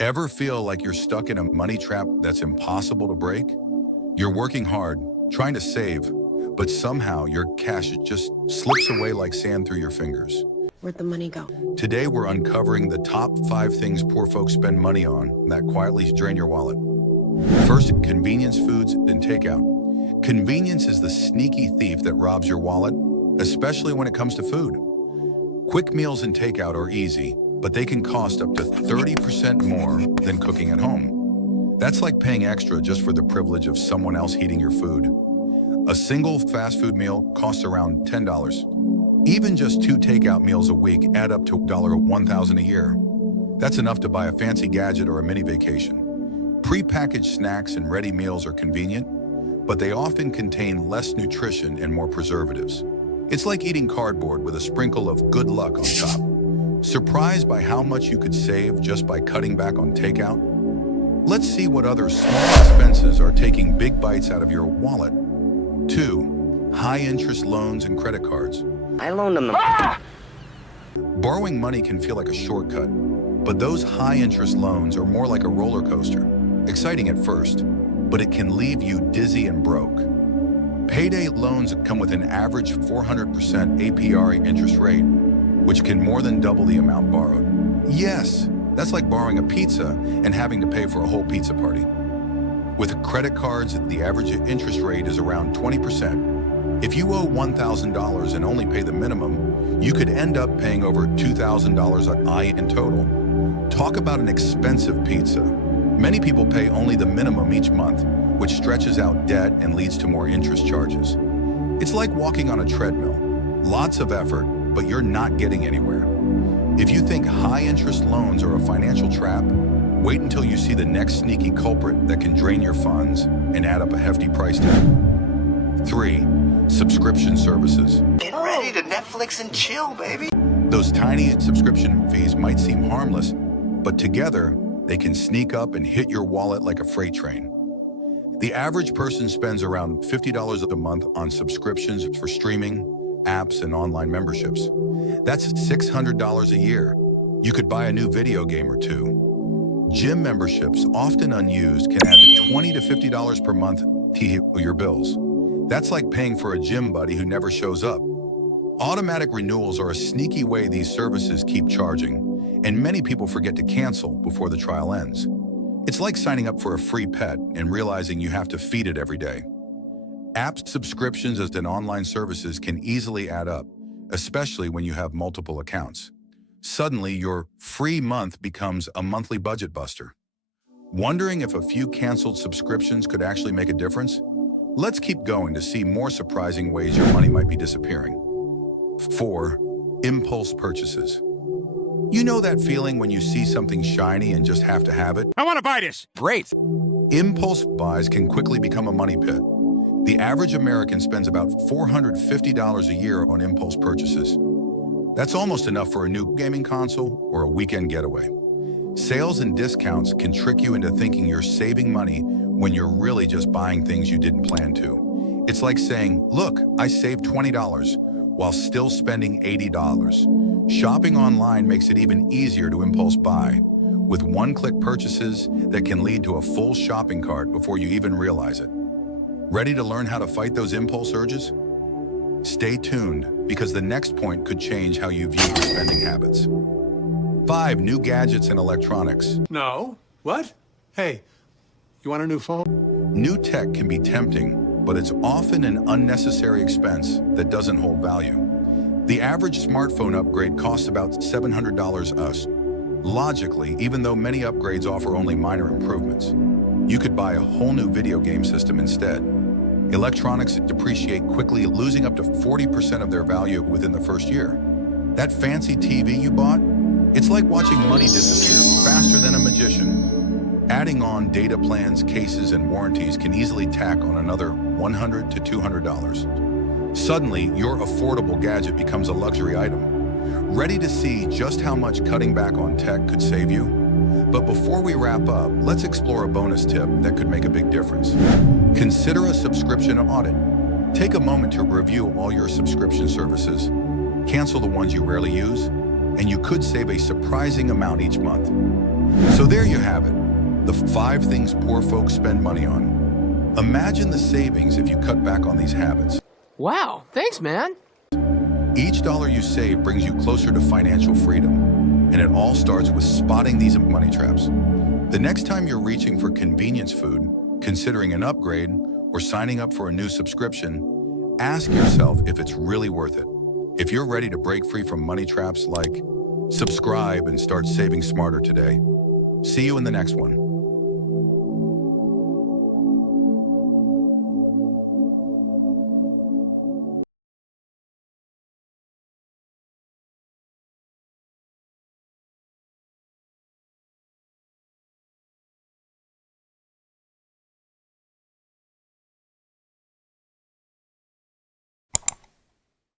Ever feel like you're stuck in a money trap that's impossible to break? You're working hard, trying to save, but somehow your cash just slips away like sand through your fingers. Where'd the money go? Today, we're uncovering the top 5 things poor folks spend money on that quietly drain your wallet. First, convenience foods and takeout. Convenience is the sneaky thief that robs your wallet, especially when it comes to food. Quick meals and takeout are easy, but they can cost up to 30% more than cooking at home. That's like paying extra just for the privilege of someone else heating your food. A single fast food meal costs around $10. Even just 2 takeout meals a week add up to $1,000 a year. That's enough to buy a fancy gadget or a mini vacation. Pre-packaged snacks and ready meals are convenient, but they often contain less nutrition and more preservatives. It's like eating cardboard with a sprinkle of good luck on top. Surprised by how much you could save just by cutting back on takeout? Let's see what other small expenses are taking big bites out of your wallet. 2. High-interest loans and credit cards. I loaned them. Borrowing money can feel like a shortcut, but those high-interest loans are more like a roller coaster. Exciting at first, but it can leave you dizzy and broke. Payday loans come with an average 400% APR interest rate, which can more than double the amount borrowed. Yes, that's like borrowing a pizza and having to pay for a whole pizza party. With credit cards, the average interest rate is around 20%. If you owe $1,000 and only pay the minimum, you could end up paying over $2,000 in total. Talk about an expensive pizza. Many people pay only the minimum each month, which stretches out debt and leads to more interest charges. It's like walking on a treadmill. Lots of effort, but you're not getting anywhere. If you think high-interest loans are a financial trap, wait until you see the next sneaky culprit that can drain your funds and add up a hefty price tag. 3. Subscription services. Get ready to Netflix and chill, baby. Those tiny subscription fees might seem harmless, but together, they can sneak up and hit your wallet like a freight train. The average person spends around $50 a month on subscriptions for streaming, apps, and online memberships. That's $600 a year. You could buy a new video game or 2. Gym memberships, often unused, can add $20 to $50 per month to your bills. That's like paying for a gym buddy who never shows up. Automatic renewals are a sneaky way these services keep charging, and many people forget to cancel before the trial ends. It's like signing up for a free pet and realizing you have to feed it every day. App subscriptions and online services can easily add up, especially when you have multiple accounts. Suddenly, your free month becomes a monthly budget buster. Wondering if a few canceled subscriptions could actually make a difference? Let's keep going to see more surprising ways your money might be disappearing. 4. Impulse purchases. You know that feeling when you see something shiny and just have to have it? I want to buy this. Great. Impulse buys can quickly become a money pit. The average American spends about $450 a year on impulse purchases. That's almost enough for a new gaming console or a weekend getaway. Sales and discounts can trick you into thinking you're saving money when you're really just buying things you didn't plan to. It's like saying, look, I saved $20 while still spending $80. Shopping online makes it even easier to impulse buy, with one-click purchases that can lead to a full shopping cart before you even realize it. Ready to learn how to fight those impulse urges? Stay tuned, because the next point could change how you view your spending habits. 5. New gadgets and electronics. No. What? Hey, you want a new phone? New tech can be tempting, but it's often an unnecessary expense that doesn't hold value. The average smartphone upgrade costs about $700 Logically, even though many upgrades offer only minor improvements, you could buy a whole new video game system instead. Electronics depreciate quickly, losing up to 40% of their value within the first year. That fancy TV you bought? It's like watching money disappear faster than a magician. Adding on data plans, cases, and warranties can easily tack on another $100 to $200. Suddenly, your affordable gadget becomes a luxury item. Ready to see just how much cutting back on tech could save you? But before we wrap up, let's explore a bonus tip that could make a big difference. Consider a subscription audit. Take a moment to review all your subscription services, cancel the ones you rarely use, and you could save a surprising amount each month. So there you have it, the 5 things poor folks spend money on. Imagine the savings if you cut back on these habits. Wow, thanks, man. Each dollar you save brings you closer to financial freedom, and it all starts with spotting these money traps. The next time you're reaching for convenience food, considering an upgrade, or signing up for a new subscription, ask yourself if it's really worth it. If you're ready to break free from money traps, subscribe and start saving smarter today. See you in the next one.